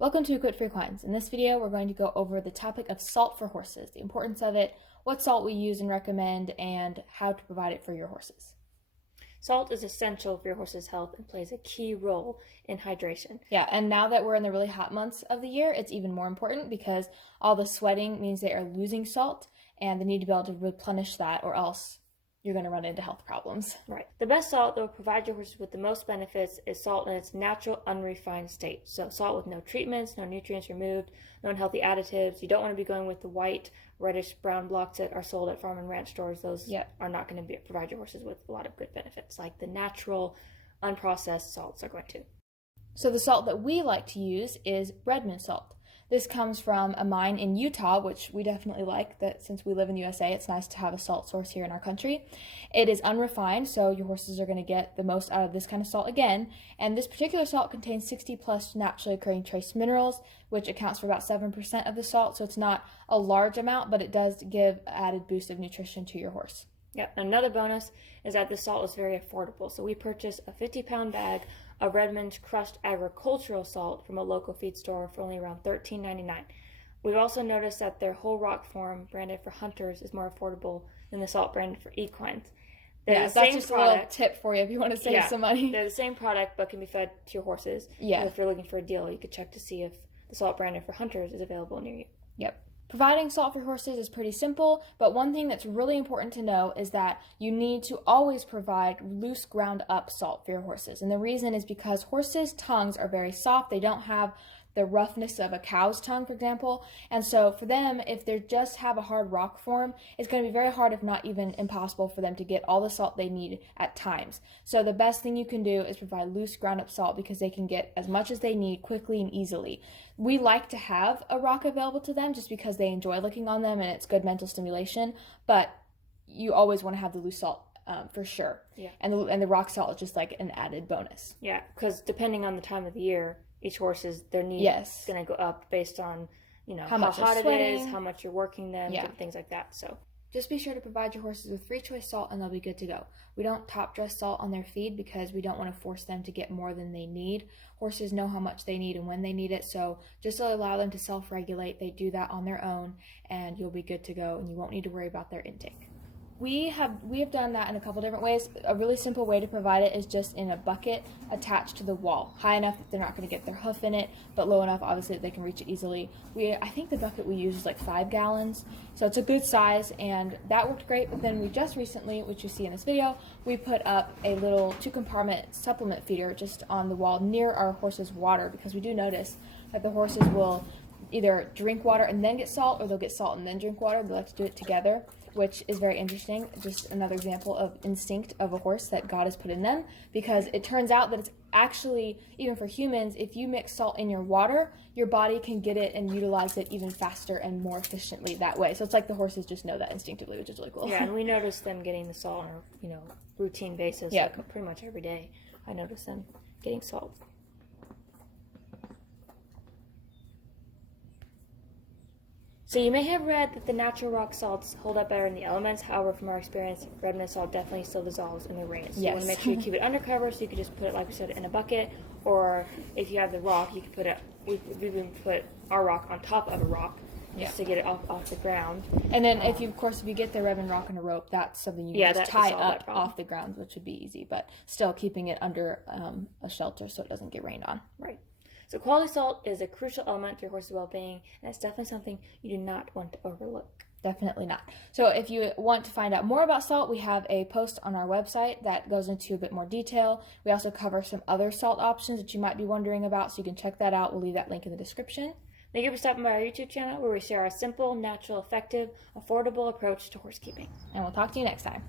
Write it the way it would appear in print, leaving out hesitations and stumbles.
Welcome to Equipped for Equines. In this video, we're going to go over the topic of salt for horses, the importance of it, what salt we use and recommend, and how to provide it for your horses. Salt is essential for your horse's health and plays a key role in hydration. Yeah, and now that we're in the really hot months of the year, it's even more important because all the sweating means they are losing salt and they need to be able to replenish that, or else you're going to run into health problems. Right. The best salt that will provide your horses with the most benefits is salt in its natural, unrefined state. So salt with no treatments, no nutrients removed, no unhealthy additives. You don't want to be going with the white, reddish, brown blocks that are sold at farm and ranch stores. Those are not going to provide your horses with a lot of good benefits, like the natural, unprocessed salts are going to. So the salt that we like to use is Redmond salt. This comes from a mine in Utah, which we definitely like, that since we live in the USA, it's nice to have a salt source here in our country. It is unrefined, so your horses are going to get the most out of this kind of salt again. And this particular salt contains 60 plus naturally occurring trace minerals, which accounts for about 7% of the salt. So it's not a large amount, but it does give added boost of nutrition to your horse. Yep. Another bonus is that the salt is very affordable. So we purchased a 50-pound bag of Redmond's crushed agricultural salt from a local feed store for only around $13.99. We've also noticed that their whole rock form branded for hunters is more affordable than the salt branded for equines. That's just a little tip for you if you want to save some money. They're the same product but can be fed to your horses. Yeah. And if you're looking for a deal, you could check to see if the salt branded for hunters is available near you. Yep. Providing salt for horses is pretty simple, but one thing that's really important to know is that you need to always provide loose ground up salt for your horses. And the reason is because horses' tongues are very soft. They don't have the roughness of a cow's tongue, for example. And so for them, if they just have a hard rock form, it's going to be very hard, if not even impossible, for them to get all the salt they need at times. So the best thing you can do is provide loose ground up salt because they can get as much as they need quickly and easily. We like to have a rock available to them just because they enjoy looking on them and it's good mental stimulation, but you always want to have the loose salt for sure. Yeah. And the rock salt is just like an added bonus. Yeah, because depending on the time of the year, each horse's their need is going to go up based on how hot it is, how much you're working them, and things like that. So just be sure to provide your horses with free choice salt and they'll be good to go. We don't top dress salt on their feed because we don't want to force them to get more than they need. Horses know how much they need and when they need it, so just allow them to self-regulate. They do that on their own and you'll be good to go and you won't need to worry about their intake. We have done that in a couple different ways. A really simple way to provide it is just in a bucket attached to the wall, high enough that they're not going to get their hoof in it, but low enough obviously that they can reach it easily. I think the bucket we use is like 5 gallons, so it's a good size, and that worked great. But then we just recently, which you see in this video, we put up a little 2-compartment supplement feeder just on the wall near our horses' water, because we do notice that the horses will either drink water and then get salt, or they'll get salt and then drink water. They like to do it together, which is very interesting. Just another example of instinct of a horse that God has put in them, because it turns out that it's actually, even for humans, if you mix salt in your water, your body can get it and utilize it even faster and more efficiently that way. So it's like the horses just know that instinctively, which is really cool. Yeah, and we notice them getting the salt on a routine basis, like pretty much every day. I notice them getting salt. So you may have read that the natural rock salts hold up better in the elements. However, from our experience, Redmond salt definitely still dissolves in the rain. So you want to make sure you keep it undercover, so you can just put it, like we said, in a bucket. Or if you have the rock, you can put it. We've even put our rock on top of a rock just to get it off the ground. And then if you get the Redmond rock and a rope, that's something you can just tie up off the ground, which would be easy. But still keeping it under a shelter so it doesn't get rained on. Right. So quality salt is a crucial element to your horse's well-being, and it's definitely something you do not want to overlook. Definitely not. So if you want to find out more about salt, we have a post on our website that goes into a bit more detail. We also cover some other salt options that you might be wondering about, so you can check that out. We'll leave that link in the description. Thank you for stopping by our YouTube channel, where we share our simple, natural, effective, affordable approach to horse keeping. And we'll talk to you next time.